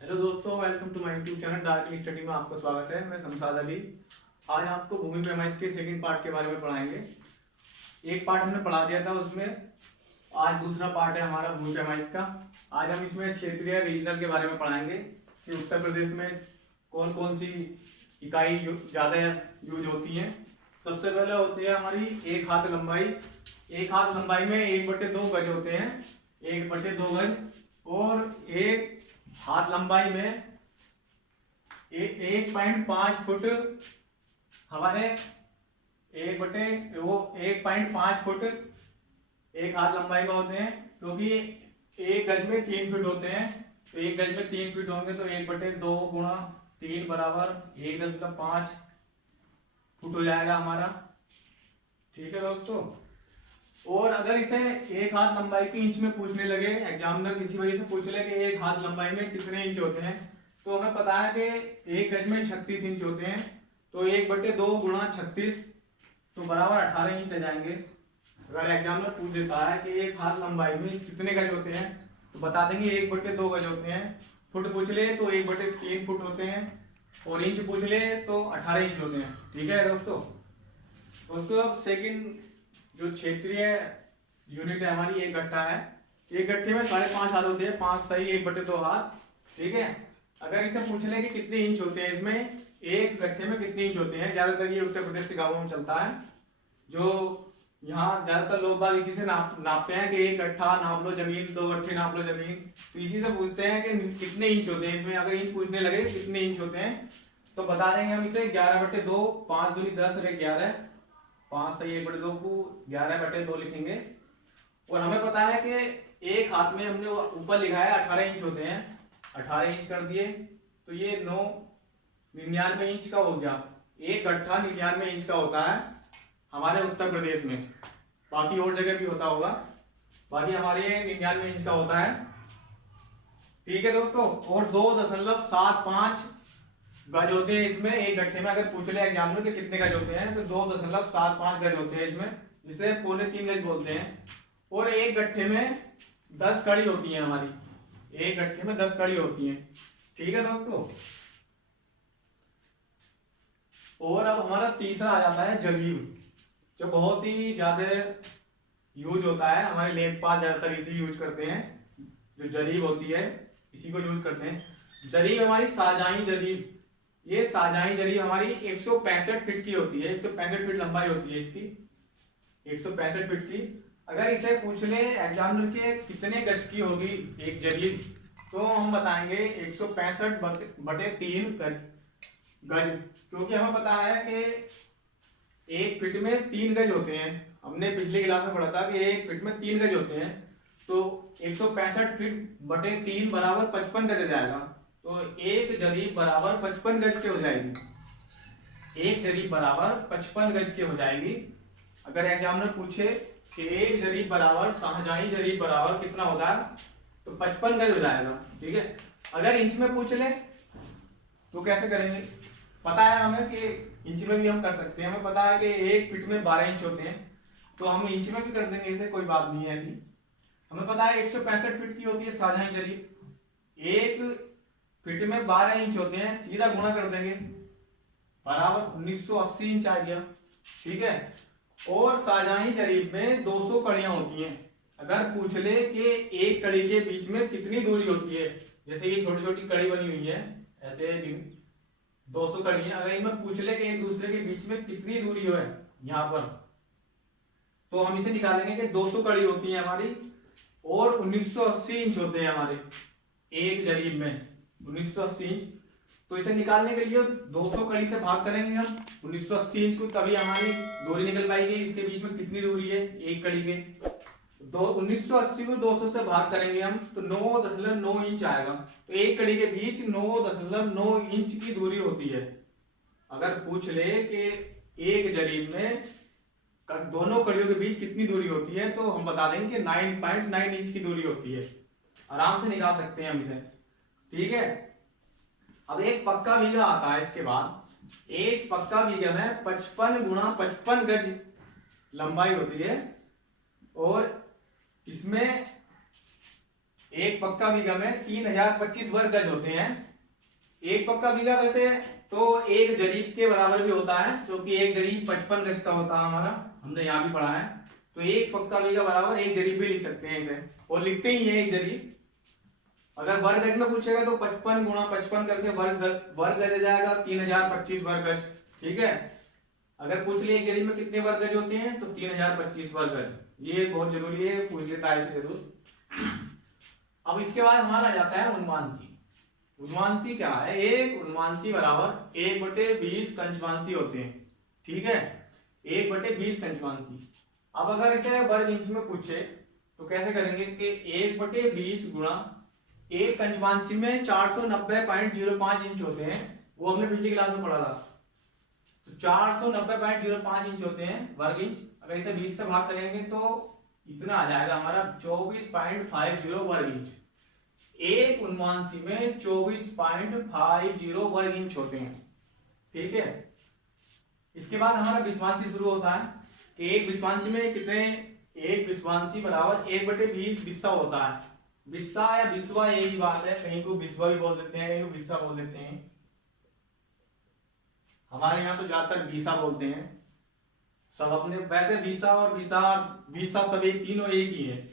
Hello दोस्तों, welcome to my YouTube channel Darkly Study में आपका स्वागत है। मैं शमशाद अली। आज आपको भूमि पैमाइश के सेकंड पार्ट के बारे में पढ़ाएंगे। एक पार्ट हमने पढ़ा दिया था, उसमें आज दूसरा पार्ट है हमारा भूमि पैमाइश का। आज हम इसमें क्षेत्रीय रीजनल के बारे में पढ़ाएंगे कि उत्तर प्रदेश में कौन कौन सी इकाई ज़्यादा यूज होती हैं। सबसे पहले होती है हमारी एक हाथ लंबाई। एक हाथ लंबाई में 1/2 गज होते हैं, 1/2 गज। और एक हाथ लंबाई में 1.5 फुट हमारे 1/5 फुट एक हाथ लंबाई में होते हैं, क्योंकि एक गज में 3 फीट होते हैं। तो एक गज में 3 फीट होंगे तो 1/2 गुणा 3 बराबर 1.5 फुट हो जाएगा हमारा। ठीक है दोस्तों। और अगर इसे एक हाथ लंबाई की इंच में पूछने लगे, एग्जामिनर किसी वजह से पूछ ले कि एक हाथ लंबाई में कितने इंच होते हैं, तो हमें पता है कि एक गज में 36 इंच होते हैं। तो 1/2 गुणा 36 तो बराबर 18 इंच आ जाएंगे। अगर एग्जामिनर पूछ देता है कि एक हाथ लंबाई में कितने गज होते हैं, तो बता देंगे 1/2 गज होते हैं। फुट पूछ ले तो 1/3 फुट होते हैं, और इंच पूछ ले तो 18 इंच होते हैं। ठीक है दोस्तों। अब सेकंड जो क्षेत्रीय यूनिट है हमारी, एक गट्ठा है। एक गट्ठे में 5.5 हाथ होते हैं, 5 सही 1/2 हाथ। ठीक है। अगर इसे पूछ लें कि कितने इंच होते हैं इसमें, एक गट्ठे में कितने इंच होते हैं, ज्यादातर ये उत्तर प्रदेश के गाँवों में चलता है। जो यहाँ ज्यादातर लोग बाग इसी से नापते हैं कि एक गट्ठा नाप लो जमीन, 2 गट्ठे नाप लो जमीन। तो इसी से पूछते हैं कि कितने इंच होते हैं इसमें। अगर इंच पूछने लगे कितने इंच होते हैं, तो बता देंगे हम इसे 11/2, 5 दूनी 10 और 11, 5 सही 1/2 को 11/2 लिखेंगे। और हमें पता है कि एक हाथ में हमने ऊपर लिखा है 18 इंच होते हैं, 18 इंच कर दिए तो ये 99 इंच का हो गया। एक गट्ठा 99 इंच का होता है हमारे उत्तर प्रदेश में। बाकी और जगह भी होता होगा, बाकी हमारे 99 इंच का होता है। ठीक है दोस्तों। और 2.75 गज होते हैं इसमें एक गट्ठे में। अगर पूछ ले एग्जामिनर के कितने गज होते हैं, तो 2.75 गज होते हैं इसमें, जिसे 3.25 गज बोलते हैं। और एक गट्ठे में 10 कड़ी होती है हमारी, एक गट्ठे में 10 कड़ी होती है। ठीक है दोस्तों। और अब हमारा तीसरा आ जाता है जरीब, जो बहुत ही ज्यादा यूज होता है हमारे लेखपाल, ज्यादातर इसी यूज करते हैं। जो जरीब होती है इसी को यूज करते हैं। जरीब हमारी साजाई जरीब, ये साजाई जरीब हमारी 165 फीट की होती है, 165 फीट लंबाई होती है इसकी, 165 फीट की। अगर इसे पूछ ले एग्जामिनर के कितने गज की होगी एक जरीब, तो हम बताएंगे 165/3 गज, क्योंकि हमें पता है कि एक फीट में 3 गज होते हैं। हमने पिछले क्लास में पढ़ा था कि एक फीट में 3 गज होते हैं। तो 165 फीट बटे 3 बराबर 55 गज आ जाएगा। तो एक जरीब बराबर 55 गज के हो जाएगी, एक जरीब बराबर 55 गज के हो जाएगी। अगर एग्जामिनर पूछे कि एक जरीब बराबर शाहजहां जरीब बराबर कितना होता है, तो 55 गज हो जाएगा। ठीक है। अगर इंच में पूछ ले तो कैसे करेंगे, पता है हमें कि इंच में भी हम कर सकते हैं। हमें पता है कि एक फीट में 12 इंच होते हैं, तो हम इंच में भी कर देंगे, इसे कोई बात नहीं है ऐसी। हमें पता है 165 फीट की होती है शाहजहां जरीब, एक फीट में 12 इंच होते हैं, सीधा गुणा कर देंगे, बराबर 1980 इंच आ गया। ठीक है। और शाहजहां जरीब में 200 कड़ियां होती हैं। अगर पूछ ले कि एक कड़ी के बीच में कितनी दूरी होती है, जैसे ये छोटी छोटी कड़ी बनी हुई है ऐसे 200 कड़ियां, अगर इनमें पूछ ले कि एक दूसरे के बीच में कितनी दूरी है यहाँ पर, तो हम इसे निकालेंगे कि 200 कड़ी होती है हमारी, और 1980 इंच होते हैं हमारे एक जरीब में, 1980 इंच। तो इसे निकालने के लिए 200 कड़ी से भाग करेंगे हम 1980 इंच को, तभी हमारी दूरी निकल पाएगी। इसके बीच में कितनी दूरी है एक कड़ी के, 1980 को 200 से भाग करेंगे हम, तो 9.9 इंच आएगा। तो एक कड़ी के बीच 9.9 इंच की दूरी होती है। अगर पूछ ले कि एक जरीब में दोनों कड़ियों के बीच कितनी दूरी होती है, तो हम बता देंगे कि 9.9 इंच की दूरी होती है। आराम से निकाल सकते हैं हम इसे। ठीक है। अब एक पक्का बीघा आता है इसके बाद। एक पक्का बीघा में 55 गुणा 55 गज लंबाई होती है, और इसमें एक पक्का बीघा में 3025 वर्ग गज होते हैं। एक पक्का बीघा वैसे तो एक जरीब के बराबर भी होता है, क्योंकि एक जरीब 55 गज का होता है हमारा, हमने यहाँ भी पढ़ा है। तो एक पक्का बीघा बराबर एक जरीब भी लिख सकते हैं इसे, और लिखते ही है एक जरीब। अगर वर्ग गज में पूछेगा तो 55 गुणा 55 करके वर्ग गज आ जाएगा 3025 वर्ग गज। ठीक है, अगर पूछ लिया एक जरीब में कितने वर्ग गज होते हैं तो 3025 वर्ग गज। ये बहुत जरूरी है, पूछ लेता है इसे जरूर। अब इसके बाद हमारा आ जाता है उन्वांशी। उन्वांशी क्या है? एक उन्वांशी बराबर 1/20 कंचवांशी होते हैं। ठीक है, 1/20 कंचवांशी। अब अगर इसे वर्ग इंच में पूछे तो कैसे करेंगे कि 1/20 गुणा एक कंचवांशी में 490.05 इंच होते हैं, वो हमने पिछली क्लास में पढ़ा था। तो 490.05 इंच होते हैं वर्ग इंच। अगर इसे 20 से भाग करेंगे तो इतना आ जाएगा हमारा 24.50 वर्ग इंच। एक उन्वांशी में 24.50 वर्ग इंच होते हैं। ठीक है, इसके बाद हमारा विस्वांशी शुरू होता है कि एक विस्वांशी में कितने, एक विस्वांशी बराबर 1/20 बिस्सा होता है। बिस्सा या बिस्वा एक ही बात है, कहीं को बिस्वा भी बोल देते हैं, कहीं को बिस्सा बोल देते हैं। हमारे यहाँ तो ज्यादातर बीसा बोलते हैं सब अपने, वैसे बीसा और बीसा सब एक, तीनों एक ही है।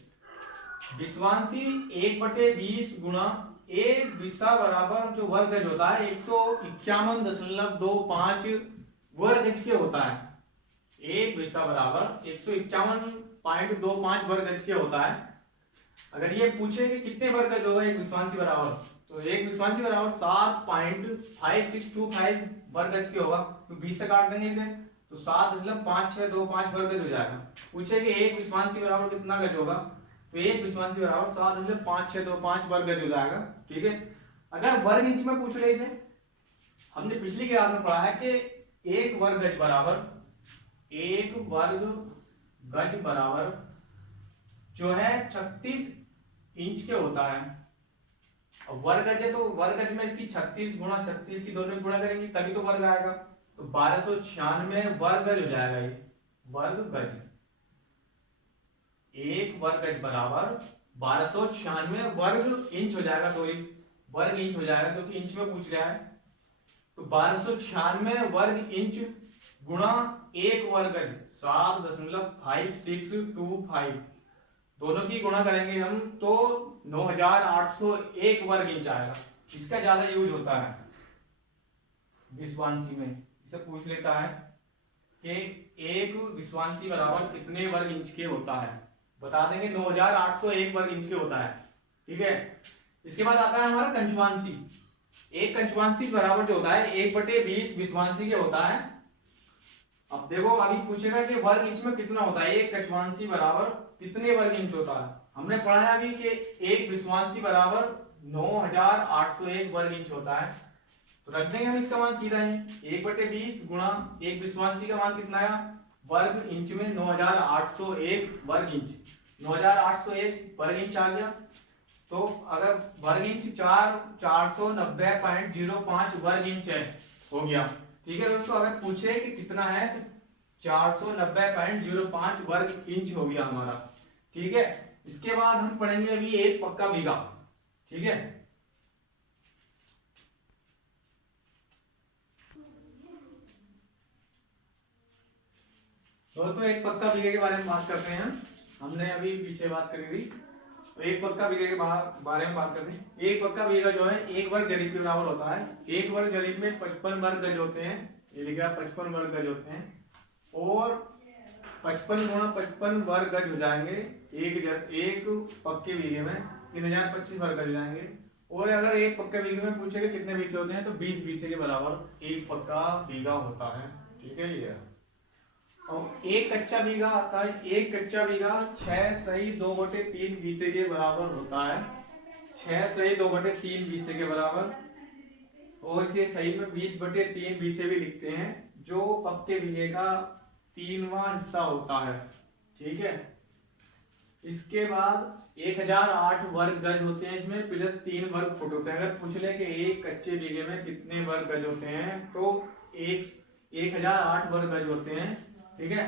विस्वांशी 1/20 गुणा एक बिस्सा बराबर जो वर्ग गज होता है 151.25 वर्ग गज के होता है। एक बिस्सा बराबर 151.25 वर्ग गज के होता है। अगर ये पूछे कि कितने वर्ग गज होगा एक विस्वांशी बराबर, तो एक विस्वांशी बराबर 7.5625 वर्ग गज के होगा। तो 20 से काट देंगे इसे तो 7.5625 वर्ग गज हो जाएगा। पूछे कि एक विस्वांशी बराबर कितना गज होगा, तो एक विस्वांशी बराबर 7.5625 वर्ग गज हो जाएगा। ठीक है, अगर वर्ग इंच में पूछ ले इसे, हमने पिछली क्लास में पढ़ा है कि एक वर्ग गज बराबर जो है 36 इंच के होता है। अब वर्ग गज है तो वर्ग गज में इसकी 36 गुणा 36 की दोनों गुणा करेंगे तभी तो वर्ग आएगा। तो 1296 वर्ग गज हो जाएगा ये वर्ग गज। एक वर्ग गज बराबर 1296 वर्ग इंच हो जाएगा, सॉरी वर्ग इंच हो जाएगा क्योंकि इंच में पूछ रहा है। तो 1296 वर्ग इंच गुणा एक वर्ग गज 7.5625, दोनों की गुणा करेंगे हम तो 9801 वर्ग इंच आएगा। इसका ज्यादा यूज होता है विस्वांशी में, इसे पूछ लेता है कि एक विस्वांशी बराबर कितने वर्ग इंच के होता है, बता देंगे 9801 वर्ग इंच के होता है। ठीक है, इसके बाद आता है हमारा कंचवांशी। एक कंचवांशी बराबर जो होता है 1/20 विस्वांशी के होता है। अब देखो अभी पूछेगा कि वर्ग इंच में कितना होता है, एक कंचवांशी बराबर कितने वर्ग इंच होता है। हमने पढ़ा है अभी कि एक विस्वांशी बराबर 9801 वर्ग इंच होता है। तो रख देंगे हम इसका मान सीधा ही 1/20 गुणा एक विस्वांशी का मान कितना है वर्ग इंच में 9801 वर्ग इंच। 9801 वर्ग इंच आ गया। तो अगर वर्ग इंच 490.05 वर्ग इंच है हो गया। ठीक है दोस्तों, अगर पूछे कि कितना है तो 490.05 वर्ग इंच हो गया हमारा। ठीक है, इसके बाद हम पढ़ेंगे अभी एक पक्का बीघा। ठीक है, दोस्तों एक पक्का बीघे के बारे में बात करते हैं। हमने अभी पीछे बात करी थी, तो एक पक्का बीघे के बारे में बात करते हैं। एक पक्का बीघा जो है एक वर्ग जरीब के बराबर होता है। एक वर्ग जरीब में 55 वर्ग गज होते हैं, ये लिखा 55 वर्ग गज होते हैं, और 55 गुणा 55 वर्ग गज हो जाएंगे एक पक्के बीघे में 3025 वर्ग गज हो जाएंगे। और अगर एक पक्के बीघे में पूछेगा कितने बीसे होते हैं तो 20 बीसे के बराबर एक पक्का बीघा होता है। ठीक है, ये और एक कच्चा बीघा आता है। एक कच्चा बीघा 6 सही 2/3 बीसे के बराबर होता है। 6 सही 2/3 बीसे के बराबर, और इसे सही में 20/3 बीसे भी लिखते हैं, जो पक्के बीघे का 3वां हिस्सा होता है। ठीक है, इसके बाद 1008 वर्ग गज होते हैं, इसमें प्लस 3 वर्ग फुट होते हैं। अगर पूछ ले कि एक कच्चे बीघे में कितने वर्ग गज होते हैं तो 1008 वर्ग गज होते हैं। ठीक है,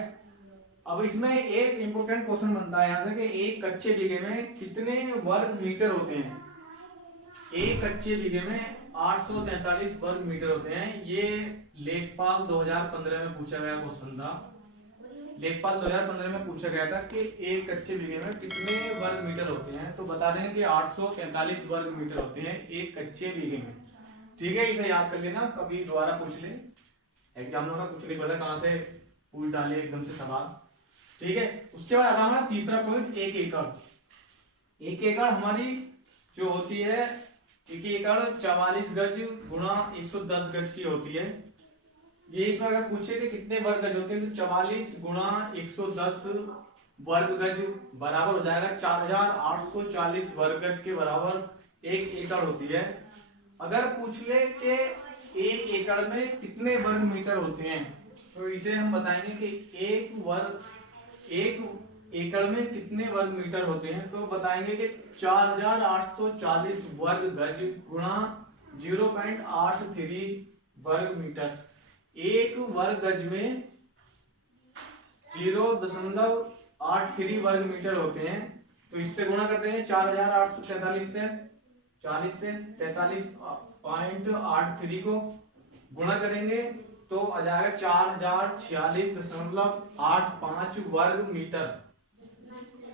अब इसमें एक इंपॉर्टेंट क्वेश्चन बनता है यहाँ से कि एक कच्चे बीघे में कितने वर्ग मीटर होते हैं। एक कच्चे बीघे में 843 वर्ग मीटर होते हैं। ये लेखपाल 2015 में पूछा गया क्वेश्चन था। लेखपाल 2015 में पूछा गया था कि एक कच्चे बीघे में कितने वर्ग मीटर होते हैं, तो बता देंगे कि 843 वर्ग मीटर होते हैं एक कच्चे बीघे में। ठीक है, इसे याद कर लेना, कभी दोबारा पूछ ले एग्जाम में, कुछ नहीं पता कहां से पूछ डाले एकदम से सवाल। ठीक है, उसके बाद आता हमारा तीसरा पॉइंट, एक एकड़। एक एकड़ हमारी जो होती है, एक एकड़ 44 गज गुणा 110 गज की होती है। ये इसमें अगर पूछे कि कितने वर्ग गज होते हैं तो 44 गुणा 110 वर्ग गज बराबर हो जाएगा 4840 वर्ग गज के बराबर एक एकड़ होती है। अगर पूछ ले कि एक एकड़ में कितने वर्ग मीटर होते हैं तो इसे हम बताएंगे कि एक एकड़ में कितने वर्ग मीटर होते हैं, तो बताएंगे कि 4840 वर्ग गज गुणा 0.83 वर्ग मीटर। एक वर्ग गज में 0.83 वर्ग मीटर होते हैं, तो इससे गुणा करते हैं 4843 से, 40 से 43.83 को गुणा करेंगे तो आ जाएगा 4046.85 वर्ग मीटर।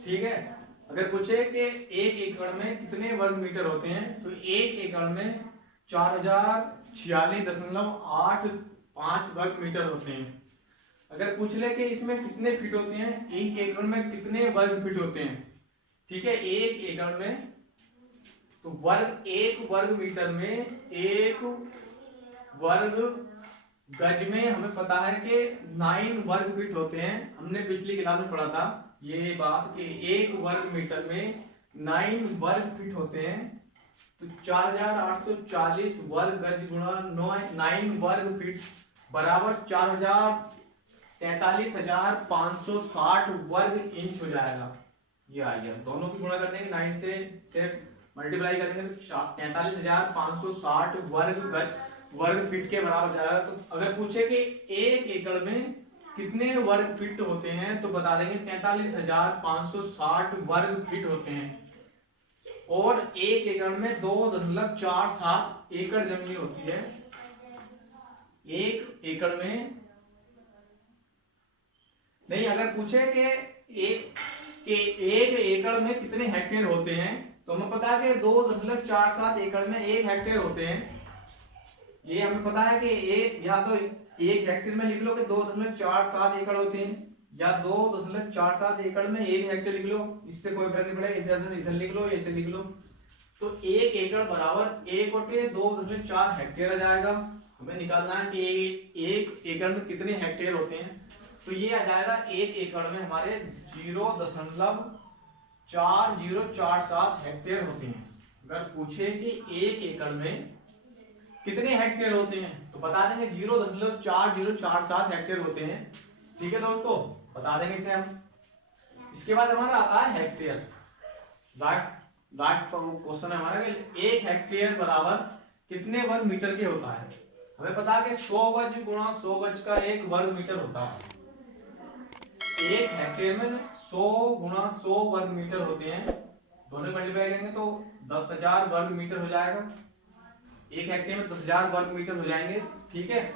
ठीक है, अगर पूछे कि एक एकड़ में कितने वर्ग मीटर होते हैं तो एक एकड़ में 4046.85 वर्ग मीटर होते हैं। अगर पूछ ले कि इसमें कितने फीट होते हैं, एक एकड़ में कितने वर्ग फीट होते हैं। ठीक है, एक एकड़ में तो एक वर्ग मीटर में, एक वर्ग गज में हमें पता है कि 9 वर्ग फीट होते हैं। हमने पिछली क्लास में पढ़ा था ये बात कि एक वर्ग मीटर में 9 वर्ग फीट होते हैं। तो 4840 वर्ग गज गुणा 9 वर्ग फीट बराबर 43,560 वर्ग इंच हो जाएगा। ये आ गया, दोनों की गुणा करने के 9 से मल्टीप्लाई करेंगे तो 43,560 वर्ग फीट के बराबर जाएगा। तो अगर पूछे कि एक एकड़ में कितने वर्ग फीट होते हैं तो बता देंगे 43,560 वर्ग फीट होते हैं। और एक एकड़ में 2.47 एकड़ जमीन होती है। एक एकड़ में नहीं, अगर पूछे कि एक एकड़ में कितने हेक्टेयर होते हैं तो हमें पता है कि 2.47 एकड़ में 1 हेक्टेयर होते हैं। ये हमें पता है कि या तो 1 हेक्टेयर में लिख लो कि 2.47 एकड़ होते हैं, या 2.47 एकड़ में 1 हेक्टेयर लिख लो, इससे कोई फर्क नहीं पड़ेगा, इधर लिख लो, ऐसे लिख लो। तो 1 एकड़ बराबर 1/2.4 हेक्टेयर आ जाएगा। हमें निकालना है कि एक एकड़ में कितने हेक्टेयर होते हैं, तो ये आ जाएगा एक एकड़ में हमारे 0.4047 हेक्टेयर होते हैं। अगर पूछे कि एक एकड़ में कितने हेक्टेयर होते हैं तो बता देंगे 0.4047 हेक्टेयर होते हैं। ठीक है दोस्तों, बता देंगे इसे हम। इसके बाद हमारा आता है हेक्टेयर। लास्ट क्वेश्चन है हमारा, एक हेक्टेयर बराबर कितने वर्ग मीटर के होता है। हमें पता है कि 100 गज गुणा 100 गज का 1 वर्ग मीटर होता है। एक हेक्टेयर में 100 गुणा 100 वर्ग मीटर होते हैं, दोनों मल्टीप्लाई करेंगे तो 10,000 वर्ग मीटर हो जाएगा। एक हेक्टेयर में 10,000 वर्ग मीटर हो जाएंगे। ठीक है,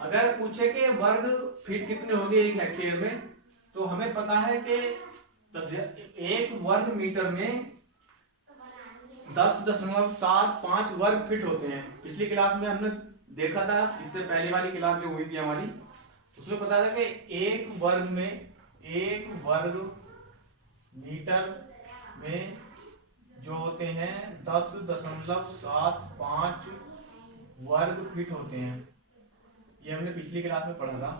अगर पूछे कि वर्ग फीट कितने होंगे एक हेक्टेयर में, तो हमें पता है कि 1 वर्ग मीटर में 10.75 वर्ग फीट होते हैं। पिछली क्लास में हमने देखा था, इससे पहली वाली क्लास जो हुई थी हमारी, उसमें पता था कि एक वर्ग मीटर में जो होते हैं 10.75 वर्ग फीट होते हैं। ये हमने पिछली क्लास में पढ़ा था।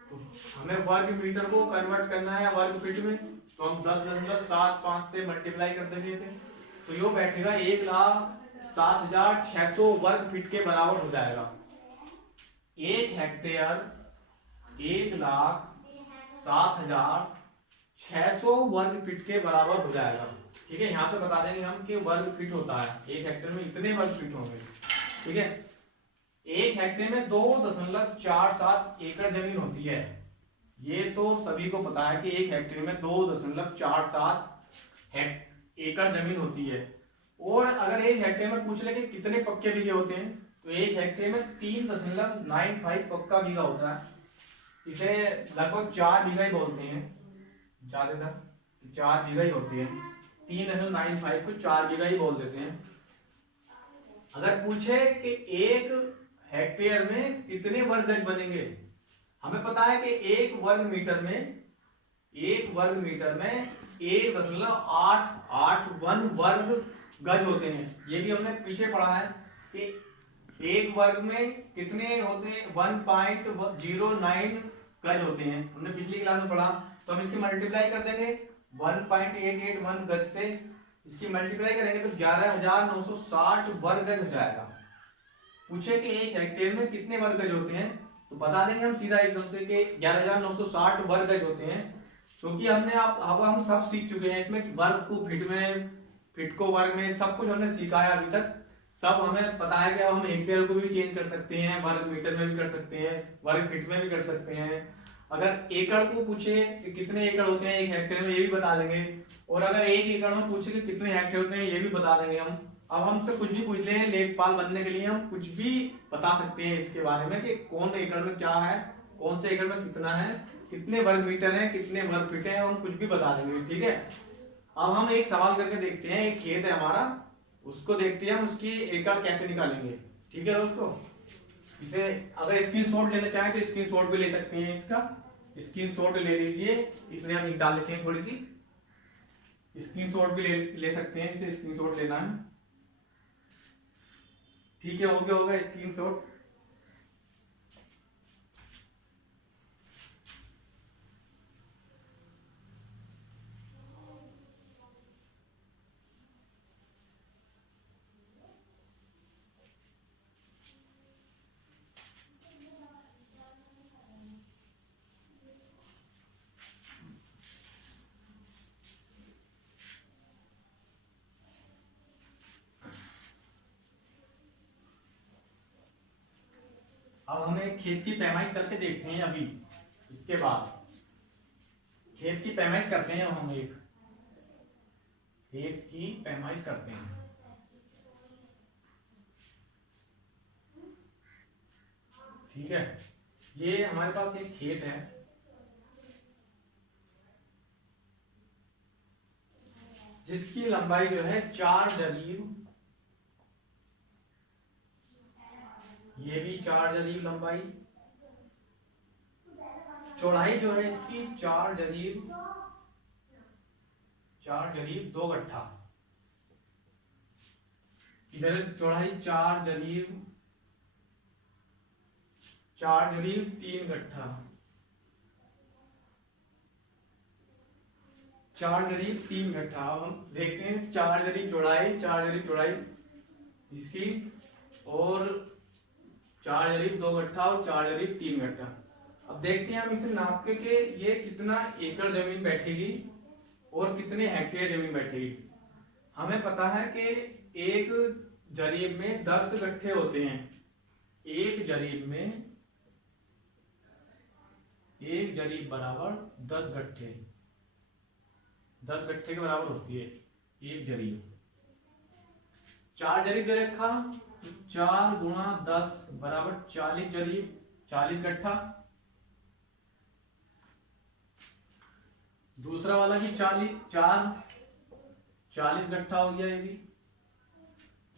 तो हमें वर्ग मीटर को कन्वर्ट करना है वर्ग फीट में, तो हम 10.75 से मल्टीप्लाई कर देंगे इसे, तो यो बैठेगा 1,07,600 वर्ग फीट के बराबर हो जाएगा। एक हेक्टेयर 1,07,600 वर्ग फीट के बराबर हो जाएगा। ठीक है, यहां से बता देंगे हम कि वर्ग फीट होता है एक हेक्टेयर में इतने वर्ग फीट होंगे। ठीक है, एक हेक्टेयर में 2.47 एकड़ जमीन होती है। ये तो सभी को पता है कि 1 हेक्टेयर में 2.47 एकड़ जमीन होती है। और अगर 1 हेक्टेयर में पूछ ले कि कितने पक्के बीघे होते हैं, तो 1 हेक्टेयर में 3.95 पक्का बीघा होता है। इसे लगभग 4 बीघा ही बोलते हैं, ज्यादातर 4 बीघा ही होते हैं। 3.95 को 4 बीघा ही बोल देते हैं। अगर पूछे कि 1 हेक्टेयर में कितने वर्ग गज बनेंगे, हमें पता है कि 1 वर्ग मीटर में 1.881 वर्ग गज होते हैं। ये भी हमने पीछे पढ़ा है कि 1 वर्ग में कितने होते हैं, 1.09 गज होते हैं, हमने पिछली क्लास में पढ़ा। तो हम इसकी मल्टीप्लाई कर देंगे 1.881 गज से, इसकी मल्टीप्लाई करेंगे तो 11,960 वर्ग गज हो जाएगा। पूछे कि 1 हेक्टेयर में कितने वर्ग गज होते हैं, तो बता देंगे हम सीधा एकदम से कि 11,960 वर्ग गज होते हैं। क्योंकि हमने अब हम सब सीख चुके हैं इसमें, वर्ग को फिट को वर्ग में सब कुछ हमने सीखा है अभी तक। सब हमें पता है कि अब हम हेक्टेयर को भी चेंज कर सकते हैं, वर्ग मीटर में भी कर सकते हैं, वर्ग फीट में भी कर सकते हैं। अगर एकड़ को पूछे कि कितने एकड़ होते हैं 1 हेक्टेयर में, ये भी बता देंगे। और अगर 1 एकड़ में पूछे कि कितने हेक्टेयर होते हैं, ये भी बता देंगे हम। अब हमसे कुछ भी पूछ ले लेखपाल बनने के लिए, हम कुछ भी बता सकते हैं इसके बारे में कि कौन एकड़ में क्या है, कौन से एकड़ में कितना है, कितने वर्ग मीटर है, कितने वर्ग फीट है, हम कुछ भी बता देंगे। ठीक है, अब हम एक सवाल करके देखते हैं। एक खेत है हमारा, उसको देखते हैं हम उसकी एकड़ कैसे निकालेंगे। ठीक है दोस्तों, इसे अगर स्क्रीनशॉट लेना चाहें तो स्क्रीनशॉट भी ले सकते हैं, इसका स्क्रीनशॉट ले लीजिए। इसमें हम डाल लेते हैं, थोड़ी सी स्क्रीनशॉट भी ले सकते हैं, इसे स्क्रीनशॉट लेना है। ठीक है, हो गया होगा स्क्रीनशॉट। अब हमें खेत की पैमाइश करके देखते हैं। अभी इसके बाद खेत की पैमाइश करते हैं। हम एक खेत की पैमाइश करते हैं। ठीक है, ये हमारे पास एक खेत है, जिसकी लंबाई जो है 4 जरीब, ये भी 4 जरीब लंबाई, चौड़ाई जो है इसकी 4 जरीब 2 गट्ठा। इधर चौड़ाई 4 जरीब 3 गट्ठा, 4 जरीब 3 गट्ठा। अब हम देखते हैं 4 जरीब चौड़ाई इसकी, और 4 जरीब 2 गट्ठा और 4 जरीब 3 गट्ठा। अब देखते हैं हम इसे नाप के कि ये कितना एकड़ जमीन बैठेगी और कितने हेक्टेयर जमीन बैठेगी। हमें पता है कि एक जरीब में 10 गट्ठे होते हैं। एक जरीब बराबर 10 गट्ठे, 10 गट्ठे के बराबर होती है एक जरीब। 4 जरीब दे रखा, 4 गुणा 10 बराबर 40 जरीब, 40 गट्ठा। दूसरा वाला भी 40 गट्ठा हो गया। ये भी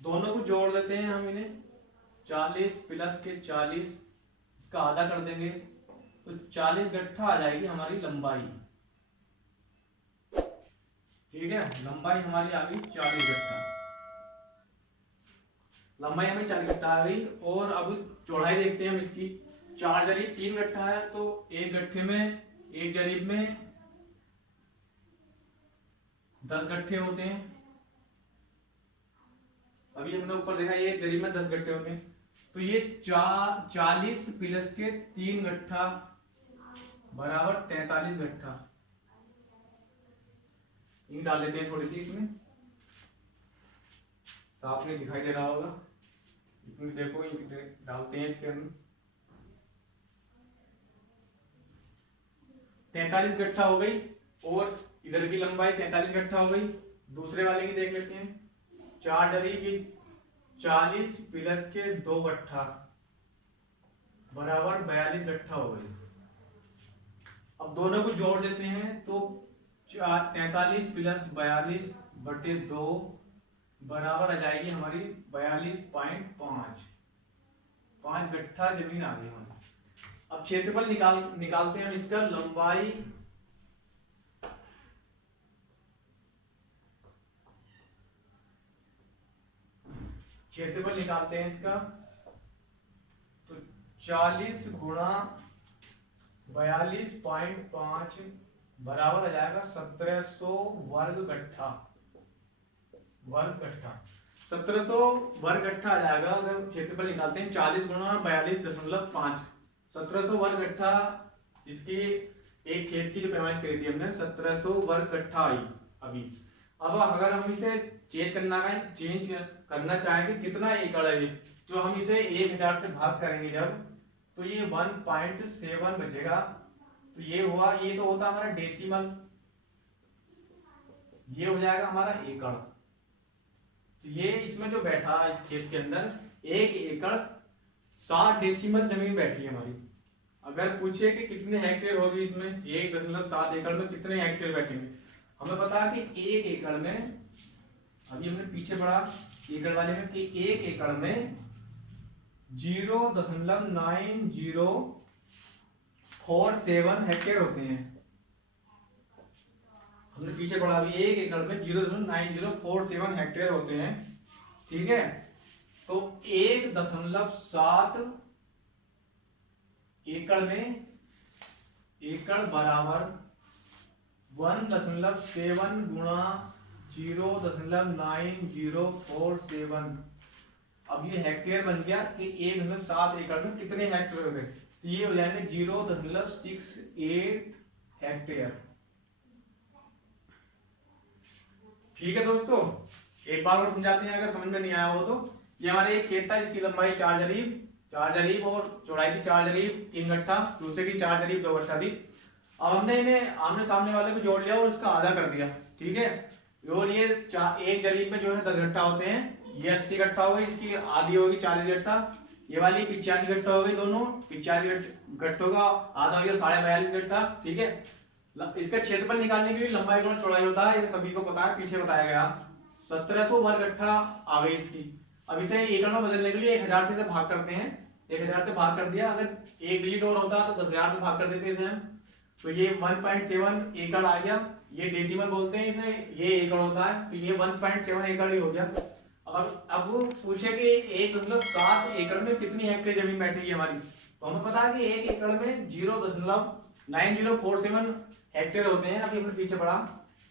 दोनों को जोड़ देते हैं हम इन्हें, 40 प्लस के 40, इसका आधा कर देंगे तो 40 गट्ठा आ जाएगी हमारी लंबाई। ठीक है, लंबाई हमारी आ गई 40 गट्ठा, लंबाई हमें 40 गट्ठा आ गई। और अब चौड़ाई देखते हैं हम इसकी। 4 जरीब 3 गट्ठा है, तो एक गट्ठे में, एक जरीब में 10 गट्ठे होते हैं। अभी हमने ऊपर देखा ये एक जरीब में 10 गट्ठे होते हैं, तो ये 40 प्लस के 3 गट्ठा बराबर 43 गट्ठा। इन डाल लेते हैं थोड़ी सी, इसमें साफ नहीं दिखाई दे रहा होगा, इसमें देखो डालते हैं इसके अंदर। 43 गट्ठा हो गई और इधर की लंबाई 43 गट्ठा हो गई। दूसरे वाले की देख लेते हैं। 4 जरी की 40 प्लस के 2 गट्ठा बराबर 42 गट्ठा हो गई। अब दोनों को जोड़ देते हैं तो 43 प्लस 42 बटे 2 बराबर आ जाएगी हमारी 42.5। 5 गट्ठा जमीन आ गई हमारी। अब क्षेत्रफल निकालते हैं हम इसका। लंबाई क्षेत्रफल निकालते हैं इसका तो 40 गुणा 42.5 बराबर आ जाएगा 1700 वर्ग गट्ठा। 1700 वर्ग गट्ठा आ जाएगा अगर क्षेत्रफल निकालते हैं। 40 गुणा 42.5 1700 वर्ग गट्ठा। इसकी एक खेत की जो पैमाइश करी थी हमने 1700 वर्ग गट्ठा आई अभी। अब अगर हम इसे चेंज करना चाहें कि कितना एकड़ है, जो हम इसे 1000 से भाग करेंगे जब, तो ये 1.7 बचेगा। तो ये हुआ, ये तो होता हमारा डेसिमल, ये हो जाएगा हमारा एकड़। तो ये इसमें जो बैठा इस खेत के अंदर 1 एकड़ 60 डेसिमल जमीन बैठी है हमारी। अगर पूछे कि कितने हेक्टेयर होगी इसमें, 1.7 एकड़ में कितने हेक्टेयर बैठेंगे, हमें पता है कि 1 एकड़ में, अभी हमने पीछे पढ़ा एकड़ वाले में कि 1 एकड़ में 0.9047 हेक्टेयर होते हैं। हमने पीछे पढ़ा अभी 1 एकड़ में 0.9047 हेक्टेयर होते हैं। ठीक है, तो 1.7 एकड़ में एकड़ बराबर 1.7 गुणा 0.9047। अब ये हेक्टेयर बन गया कि 1.7 एकड़ में कितने हेक्टेयर हो गए, तो ये हो जाएंगे 0.68 हेक्टेयर। ठीक है दोस्तों, एक बार और समझाते हैं अगर समझ में नहीं आया हो तो। ये हमारे एक खेत था, इसकी लंबाई 4 जरीब और चौड़ाई थी 4 जरीब 3 गट्ठा, दूसरे की 4 जरीब 2 गट्ठा थी। अब हमने इन्हें आमने सामने वाले को जोड़ लिया और इसका आधा कर दिया। ठीक है, और ये 1 जरीब में जो है 10 गट्ठा होते हैं। ये 80 गट्ठा हो गई, इसकी आधी होगी 40 गट्ठा। ये वाली 85 गट्ठा हो गई, दोनों 85 गट्ठों का आधा हो गया 42.5 गट्ठा। ठीक है, इसका क्षेत्रफल निकालने के लिए लंबाई गुणा चौड़ाई होता है, ये सभी को पता है, पीछे बताया गया। 1700 वर्ग गट्ठा आ गई इसकी। अब इसे एकड़ में बदलने के लिए 1000 से भाग करते हैं। 1000 से भाग कर दिया, अगर एक डिजिट और होता तो 10,000 से भाग कर देते इसे हम। तो ये 1.7 एकड़ आ गया। ये डेसिमल बोलते हैं इसे, ये एकड़ होता है, तो ये 1.7 एकड़ ही हो गया। अब पूछे कि 1.7 एकड़ में कितनी हेक्टेयर जमीन बैठेगी हमारी, तो हमें पता है कि 1 एकड़ में 0.9047 हेक्टेयर होते हैं। अभी हमने पीछे पढ़ा,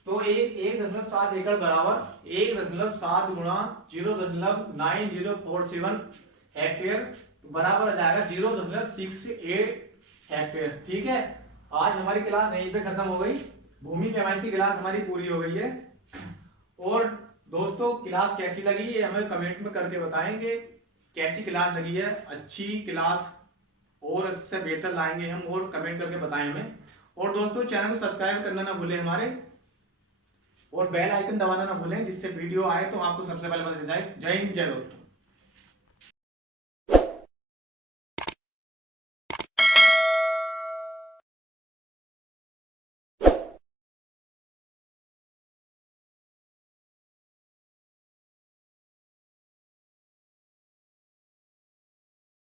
तो 1.7 एकड़ बराबर 1.7 गुणा 0.9047 हेक्टेयर बराबर आ जाएगा 0.68 हेक्टेयर। ठीक है, आज हमारी क्लास यहीं पे खत्म हो गई। भूमि पैमाइश की क्लास हमारी पूरी हो गई है। और दोस्तों, क्लास कैसी लगी ये हमें कमेंट में करके बताएंगे। कैसी क्लास लगी है, अच्छी क्लास और इससे बेहतर लाएंगे हम, और कमेंट करके बताएं हमें। और दोस्तों, चैनल को सब्सक्राइब करना ना भूलें हमारे, और बेल आइकन दबाना ना भूलें, जिससे वीडियो आए तो आपको सबसे पहले पता चल जाए। जय हिंद, जय दोस्तों।